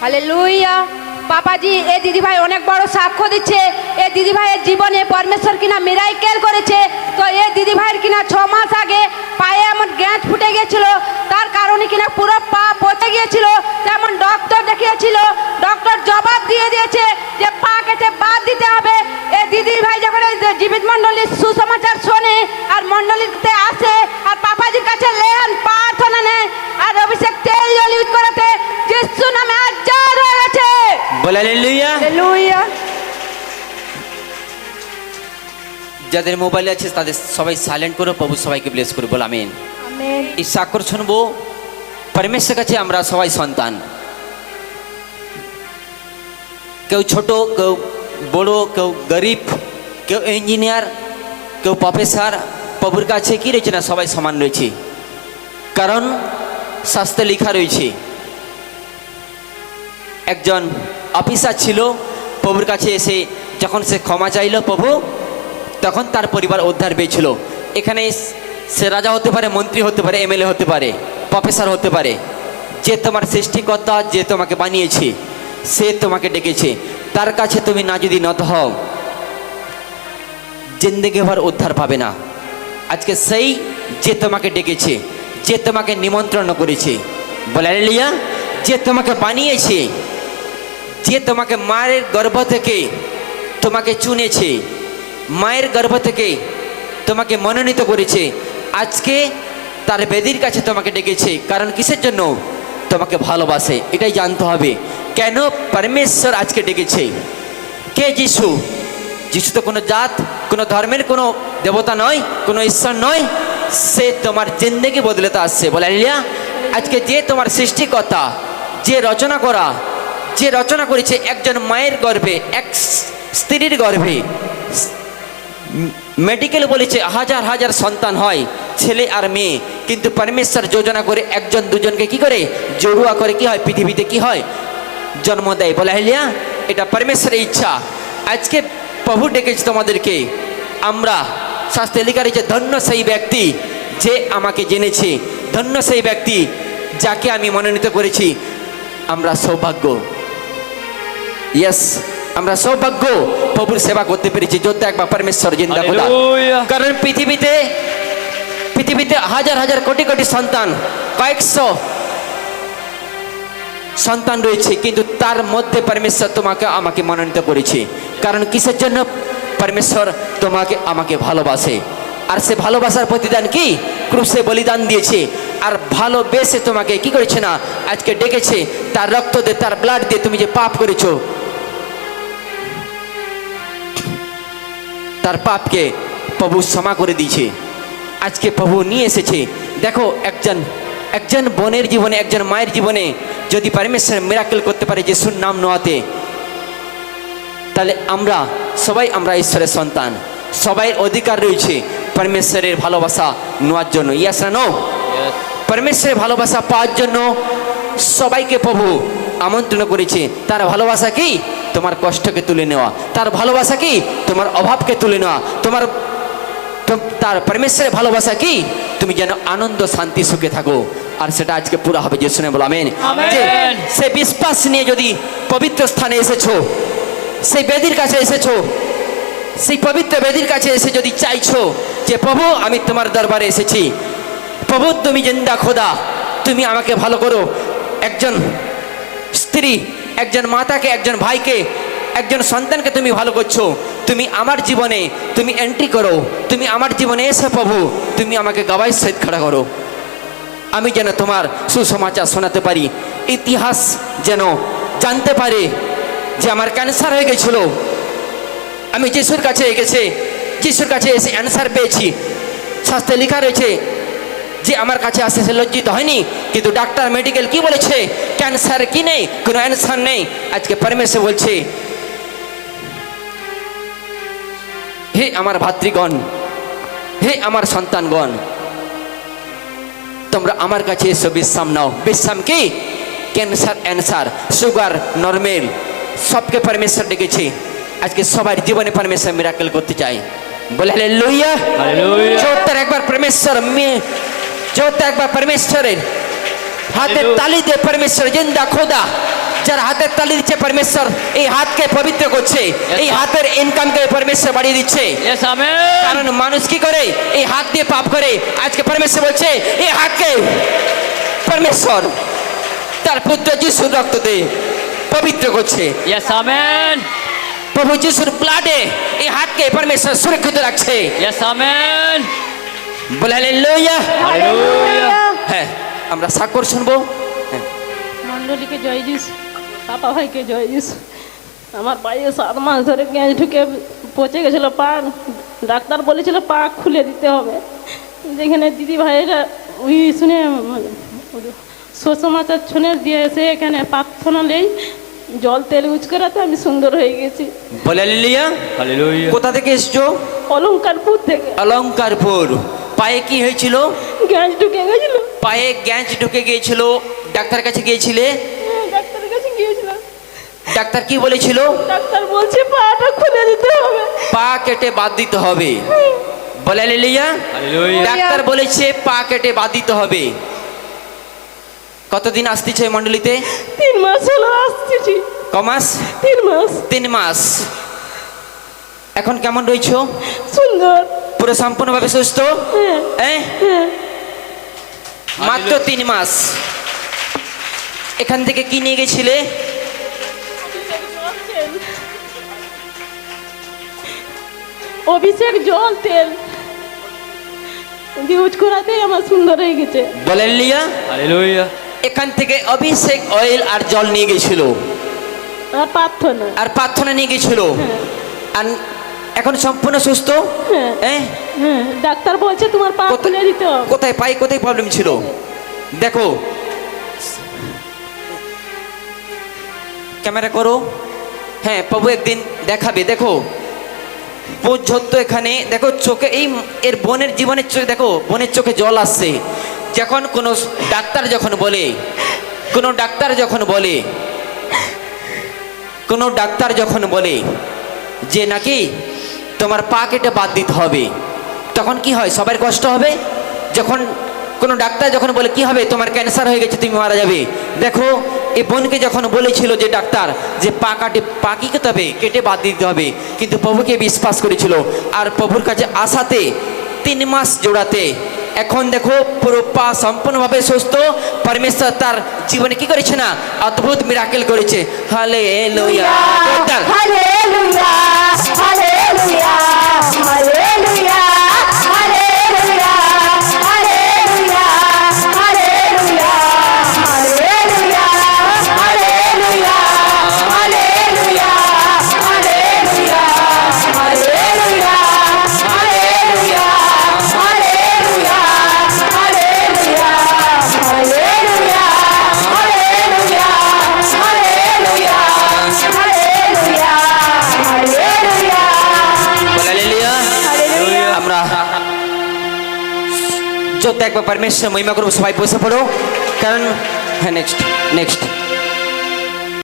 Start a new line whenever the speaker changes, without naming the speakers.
হালে লুইয়া পাপাজি, এ দিদিভাই অনেক বড় সাক্ষ্য দিচ্ছে। এ দিদিভাইয়ের জীবনে পরমেশ্বর কিনা মিরাইকেল করেছে। তো এ দিদিভাইয়ের কিনা ছ মাস আগে পায়ে এমন গ্যাঁট ফুটে গিয়েছিল। তার কারণে কিনা পুরো পা পচে গিয়েছিল। তেমন ডক্টর দেখিয়েছিল। ডক্টর জবাব দিয়ে দিয়েছে যে পা কেটে বাদ দিতে হবে। এ দিদির ভাই যখন জীবিত মণ্ডলীর সুসমাচার শোনে আর মণ্ডলীতে আসে আর পাপাজির কাছে লেন প্রার্থনা নেয় আর অভিষেক তেল জল ইউজ করাতে, যিশু নামে
বলে যাদের মোবাইল আছে তাদের সবাই সাইলেন্ট করো প্রভু সবাইকে ব্লেস করে বল আমিন এই স্বাক্ষর শুনব পরমেশ্বর কাছে আমরা সবাই সন্তান কেউ ছোট কেউ বড় কেউ গরিব কেউ ইঞ্জিনিয়ার কেউ প্রফেসর প্রভুর কাছে কি রয়েছে না সবাই সমান রয়েছে কারণ শাস্ত্রে লেখা রয়েছে একজন অফিসার ছিল, প্রভুর কাছে এসে যখন সে ক্ষমা চাইল প্রভু, তখন তার পরিবার উদ্ধার পেয়েছিল। এখানে সে রাজা হতে পারে, মন্ত্রী হতে পারে, এমএলএ হতে পারে, প্রফেসর হতে পারে। যে তোমার সৃষ্টিকর্তা, যে তোমাকে বানিয়েছে, সে তোমাকে ডেকেছে। তার কাছে তুমি না যদি নত হও, জিন্দগি ভর উদ্ধার পাবে না। আজকে সেই যে তোমাকে ডেকেছে, যে তোমাকে নিমন্ত্রণ করেছে, বলে লিয়া যে তোমাকে বানিয়েছে যে তোমাকে মায়ের গর্ভ থেকে তোমাকে চুনেছে, মায়ের গর্ভ থেকে তোমাকে মনোনীত করেছে, আজকে তার বেদির কাছে তোমাকে ডেকেছে। কারণ কিসের জন্য? তোমাকে ভালোবাসে, এটাই জানতে হবে। কেন পরমেশ্বর আজকে ডেকেছে? কে যিশু? যিশু তো কোনো জাত, কোনো ধর্মের কোনো দেবতা নয়, কোনো ঈশ্বর নয়। সে তোমার জিন্দগি বদলেতে আসছে। বলে আজকে যে তোমার সৃষ্টিকর্তা, যে রচনা করা যে রচনা করেছে একজন মায়ের গর্ভে, এক স্ত্রীর গর্ভে মেডিকেল বলেছে হাজার হাজার সন্তান হয়, ছেলে আর মেয়ে। কিন্তু পরমেশ্বর যোজনা করে একজন দুজনকে কি করে? জড়ুয়া করে কি হয়? পৃথিবীতে কি হয়? জন্ম দেয়। বলে হাইলিয়া এটা পরমেশ্বরের ইচ্ছা। আজকে প্রভু ডেকেছে তোমাদেরকে। আমরা শাস্ত্রে লেখা রয়েছে, ধন্য সেই ব্যক্তি যে আমাকে জেনেছে। ধন্য সেই ব্যক্তি যাকে আমি মনোনীত করেছি। আমরা সৌভাগ্য। ইয়েস আমরা সৌভাগ্য প্রভুর সেবা করতে পেরেছি। যোদ্ধা একবার পরমেশ্বর জিন্দা খোদা। কারণ পৃথিবীতে পৃথিবীতে হাজার হাজার কোটি কোটি সন্তান কয়েকশো সন্তান রয়েছে কিন্তু তার মধ্যে পরমেশ্বর তোমাকে আমাকে মনোনীত করেছে। কারণ কিসের জন্য পরমেশ্বর তোমাকে আমাকে ভালোবাসে? আর সে ভালোবাসার প্রতিদান কি? ক্রুশে বলিদান দিয়েছে। আর ভালোবেসে তোমাকে কি করেছে না? আজকে ডেকেছে তার রক্ত দিয়ে তার ব্লাড দিয়ে তুমি যে পাপ করেছ তার পাপকে প্রভু ক্ষমা করে দিয়েছে। আজকে প্রভু নিয়ে এসেছে। দেখো, একজন একজন বোনের জীবনে, একজন মায়ের জীবনে যদি পরমেশ্বর মিরাকেল করতে পারে যিশুর নাম নোয়াতে তাহলে আমরা, সবাই আমরা ঈশ্বরের সন্তান। সবাই অধিকার রয়েছে পরমেশ্বরের ভালোবাসা নেওয়ার জন্য। ইয়াস নো পরমেশ্বরের ভালোবাসা পাওয়ার জন্য সবাইকে প্রভু আমন্ত্রণ করেছে। তার ভালোবাসা কি? তোমার কষ্টকে তুলে নেওয়া। তার ভালোবাসা কি? তোমার অভাবকে তুলে নেওয়া। তোমার তার পরমেশ্বরের ভালোবাসা কি? তুমি যেন আনন্দ শান্তি সুখে থাকো। আর সেটা আজকে পুরো হবে যে শুনে বলো আমেন। সে বিশ্বাস নিয়ে যদি পবিত্র স্থানে এসেছ সেই বেদির কাছে এসেছ সেই পবিত্র বেদির কাছে এসে যদি চাইছো যে প্রভু আমি তোমার দরবারে এসেছি। প্রভু তুমি জিন্দা খোদা। তুমি আমাকে ভালো করো। একজন স্ত্রী, একজন মাতাকে, একজন ভাইকে, একজন সন্তানকে তুমি ভালো করছ। তুমি আমার জীবনে, তুমি এন্ট্রি করো। তুমি আমার জীবনে এসে প্রভু, তুমি আমাকে গবাই সহিত খাড়া করো। আমি যেন তোমার সুসমাচার শোনাতে পারি। ইতিহাস যেন জানতে পারে যে আমার ক্যান্সার হয়ে গেছিল। আমি যিশুর কাছে গেছে যিশুর কাছে এসে অ্যান্সার পেয়েছি। শাস্ত্রে লেখা রয়েছে যে আমার কাছে আসে সে লজ্জিত হয়নি, কিন্তু ডাক্তার মেডিকেল কি বলেছে? ক্যান্সার কি নেই? কোনো অ্যান্সার নেই? আজকে পরমেশ্বর বলছে হে আমার ভাতৃগণ হে আমার সন্তানগণ তোমরা আমার কাছে এসো বিশ্রাম নাও। বিশ্রাম কি? ক্যান্সার অ্যান্সার সুগার নর্মেল সবকে পরমেশ্বর ডেকেছে। আজকে সবার জীবনে পরমেশ্বর মিরাকেল করতে চাই বলে লইয়া
Hallelujah.
জোরদার একবার পরমেশ্বর মে- জোরদার একবার পরমেশ্বরের হাতে
Hallelujah.
তালি দে পরমেশ্বর জিন্দা খোদা যারা হাতের তালি দিচ্ছে পরমেশ্বর এই হাতকে পবিত্র করছে এই হাতের ইনকামকে পরমেশ্বর বাড়িয়ে দিচ্ছে. কারণ মানুষ কি করে এই হাত দিয়ে পাপ করে আজকে পরমেশ্বর বলছে এই হাতকে পরমেশ্বর তার পুত্র যিশুর রক্ত দিয়ে পবিত্র করছে. প্রভু যিশুর ব্লাডে এই হাতকে পরমেশ্বর সুরক্ষিত রাখছে. বলে. হ্যাঁ আমরা সাক্ষর শুনব। হ্যাঁ।
মণ্ডলীকে জয় দিস পাপা ভাইকে জয় দিস। আমার পায়ে সাত মাস ধরে গ্যাস ঢুকে পচে গেছিল পা ডাক্তার বলেছিল পা খুলে দিতে হবে। যেখানে দিদি ভাইয়েরা ওই শুনে শোষমাচার ছুনে দিয়ে এসে এখানে প্রার্থনা নেই। জল তেল ইউজ করাতে আমি সুন্দর হয়ে গেছি।
বলে কোথা থেকে এসছো?
অলঙ্কারপুর থেকে।
অলঙ্কারপুর। পায়ে কি হয়েছিল?
গ্যাস ঢুকে গেছিল।
পায়ে গ্যাঁচ ঢুকে গিয়েছিল। ডাক্তার কাছে গিয়েছিলে?
হ্যাঁ, ডাক্তারের কাছে গিয়েছিলাম।
ডাক্তার কি বলেছিল?
ডাক্তার বলছে পাটা খুলে দিতে হবে।
পা কেটে বাদ দিতে হবে। বলে লিলিয়া. ডাক্তার বলেছে পা কেটে বাদ দিতে হবে। কতদিন আসতেছে এই মণ্ডলীতে?
তিন মাস হলো আসছি
কমাস
তিন মাস।
তিন মাস। এখন কেমন রয়েছো?
সুন্দর।
পুরো সম্পূর্ণভাবে সুস্থ?
হ্যাঁ।
হ্যাঁ?
হ্যাঁ।
মাত্র তিন মাস। এখান থেকে কি নিয়ে গেছিলে?
অভিষেক জল তেল। ইউজ করাতেই আমার সুন্দর হয়ে গেছে।
বলে লিয়া।
Hallelujah.
এখান থেকে অভিষেক অয়েল আর জল নিয়ে গেছিল।
আর প্রার্থনা।
আর প্রার্থনা নিয়ে গেছিল। আর এখন সম্পূর্ণ সুস্থ?
হ্যাঁ।
হ্যাঁ
ডাক্তার বলছে তোমার পা খুলে দিতে
কোথায় পাই কোথায় প্রবলেম ছিল? দেখো। ক্যামেরা করো। হ্যাঁ প্রভু একদিন দেখাবে দেখো। পর্যন্ত এখানে দেখো চোখে এই এর বোনের জীবনের চোখে দেখো বোনের চোখে জল আসছে। যখন কোনো ডাক্তার যখন বলে কোনো ডাক্তার যখন বলে কোনো ডাক্তার যখন বলে যে নাকি তোমার পা কেটে বাদ দিতে হবে। তখন কি হয়? সবার কষ্ট হবে? যখন কোনো ডাক্তার যখন বলে কি হবে? তোমার ক্যান্সার হয়ে গেছে তুমি মারা যাবে। দেখো এ বোনকে যখন বলেছিল যে ডাক্তার যে পা কাটে পা কি করতে হবে? কেটে বাদ দিতে হবে। কিন্তু প্রভুকে বিশ্বাস করেছিল। আর প্রভুর কাছে আসাতে তিন মাস জোড়াতে এখন দেখো পুরো পা সম্পূর্ণভাবে সুস্থ। পরমেশ্বর তার জীবনে কি করেছে না? অদ্ভুত মিরাকেল করেছে। হালে লোয়া
hallelujah,
যত একবার পরমেশ্বর মহিমা করবো সবাই বসে পড়ো কারণ হ্যাঁ নেক্সট নেক্সট